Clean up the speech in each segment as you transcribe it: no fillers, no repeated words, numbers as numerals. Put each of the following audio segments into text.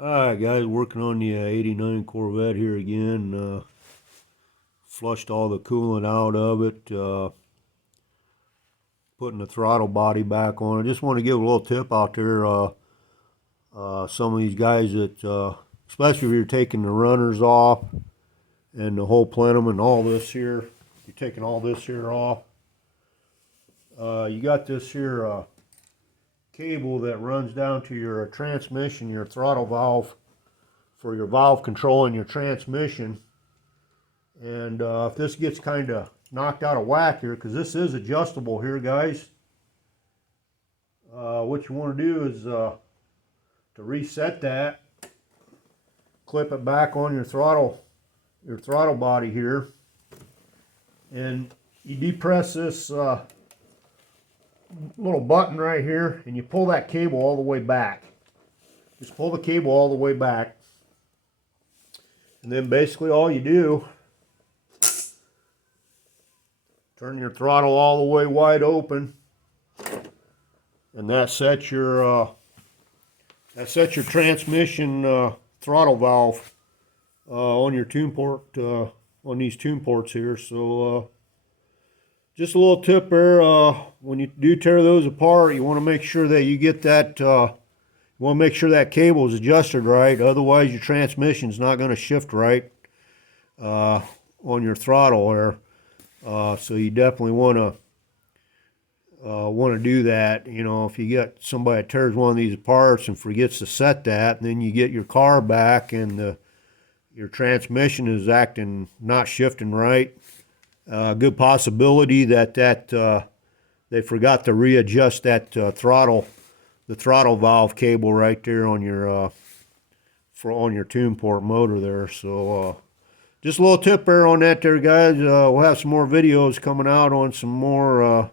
Alright guys, working on the 89 Corvette here again. Flushed all the coolant out of it. Putting the throttle body back on. I just want to give a little tip out there. Some of these guys that, especially if you're taking the runners off and the whole plenum and all this here, you're taking all this here off. You got this here cable that runs down to your transmission, your throttle valve, for your valve control in your transmission. And if this gets kind of knocked out of whack here, because this is adjustable here, guys, what you want to do is to reset that, clip it back on your throttle body here, and you depress this little button right here, and you pull that cable all the way back. Just pull the cable all the way back, and then basically all you do, turn your throttle all the way wide open, and that sets your transmission throttle valve on your tune port, on these tune ports here. So just a little tip there, when you do tear those apart, you want to make sure that you get that, you want to make sure that cable is adjusted right. Otherwise, your transmission is not going to shift right on your throttle there. So you definitely want to do that. You know, if you get somebody that tears one of these parts and forgets to set that, and then you get your car back and your transmission is not shifting right. Good possibility that they forgot to readjust that the throttle valve cable right there on your tune port motor there. So just a little tip there on that there, guys. We'll have some more videos coming out on some more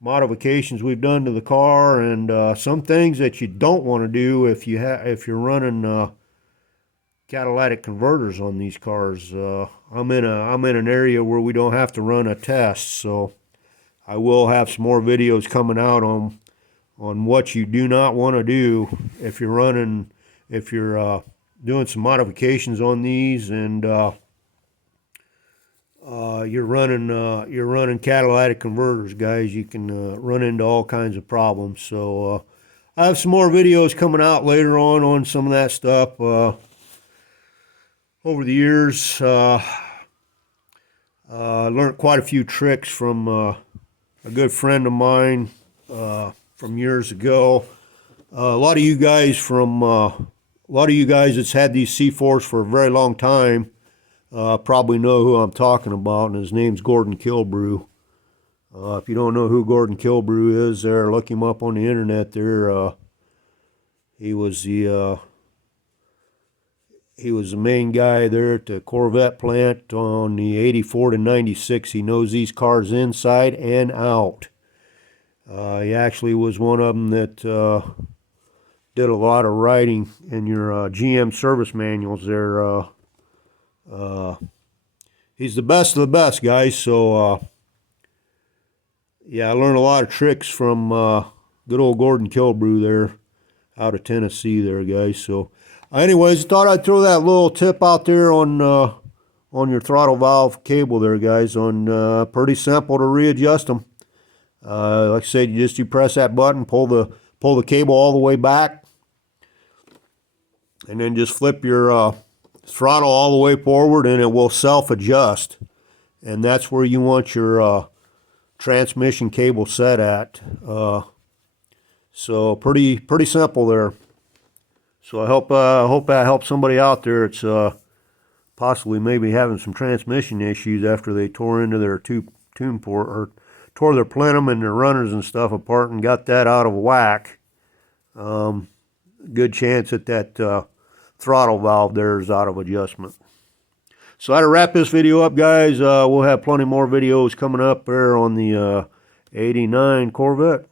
modifications we've done to the car, and some things that you don't want to do if you're running catalytic converters on these cars. I'm in an area where we don't have to run a test, so I will have some more videos coming out on what you do not want to do if you're doing some modifications on these, and you're running catalytic converters, guys. You can run into all kinds of problems. So I have some more videos coming out later on some of that stuff. Over the years, I learned quite a few tricks from a good friend of mine from years ago. A lot of you guys that's had these C4s for a very long time probably know who I'm talking about, and his name's Gordon Kilbrew. If you don't know who Gordon Kilbrew is, look him up on the internet there. He was the main guy there at the Corvette plant on the 84 to 96. He knows these cars inside and out. He actually was one of them that did a lot of writing in your GM service manuals there. He's the best of the best, guys. So yeah, I learned a lot of tricks from good old Gordon Kilbrew there out of Tennessee there, guys. So anyways, thought I'd throw that little tip out there on your throttle valve cable there, guys. Pretty simple to readjust them. Like I said, you press that button, pull the cable all the way back, and then just flip your throttle all the way forward, and it will self-adjust. And that's where you want your transmission cable set at. So pretty simple there. So I hope that helps somebody out there. It's possibly maybe having some transmission issues after they tore into their tune port, or tore their plenum and their runners and stuff apart and got that out of whack. Good chance that throttle valve there is out of adjustment. So that'll wrap this video up, guys. We'll have plenty more videos coming up there on the 89 Corvette.